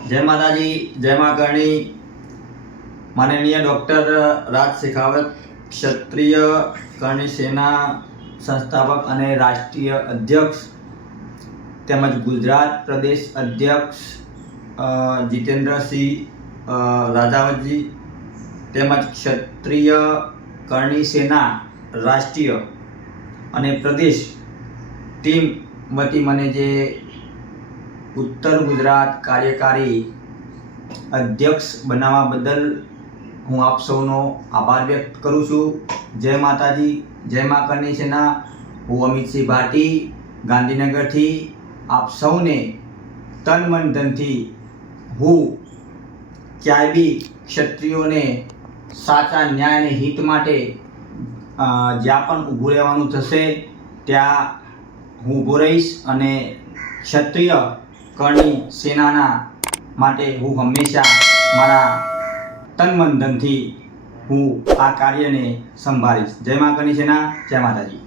જય માતાજી, જય મા કરણી. માનનીય ડૉક્ટર રાજ શેખાવત, ક્ષત્રિય કરણી સેના સંસ્થાપક અને રાષ્ટ્રીય અધ્યક્ષ તેમજ ગુજરાત પ્રદેશ અધ્યક્ષ જીતેન્દ્રસિંહ રાધાવતજી તેમજ ક્ષત્રિય કરણી સેના રાષ્ટ્રીય અને પ્રદેશ ટીમ વતી મને જે ઉત્તર ગુજરાત કાર્યકારી અધ્યક્ષ બનાવવા બદલ હું આપ સૌનો આભાર વ્યક્ત કરું છું. જય માતાજી, જય મા કરણી સેના હું અમિતસિંહ ભાટી, ગાંધીનગરથી આપ સૌને તન મન ધનથી હું ક્યાંય બી ક્ષત્રિયોને સાચા ન્યાય અને હિત માટે જ્યાં પણ ઊભું રહેવાનું થશે, ત્યાં હું ઊભો રહીશ અને ક્ષત્રિય કરણી સેનાના માટે હું હંમેશા મારા તન મન ધનથી હું આ કાર્યને સંભાળીશ. જય મા કરણી સેના, જય માતાજી.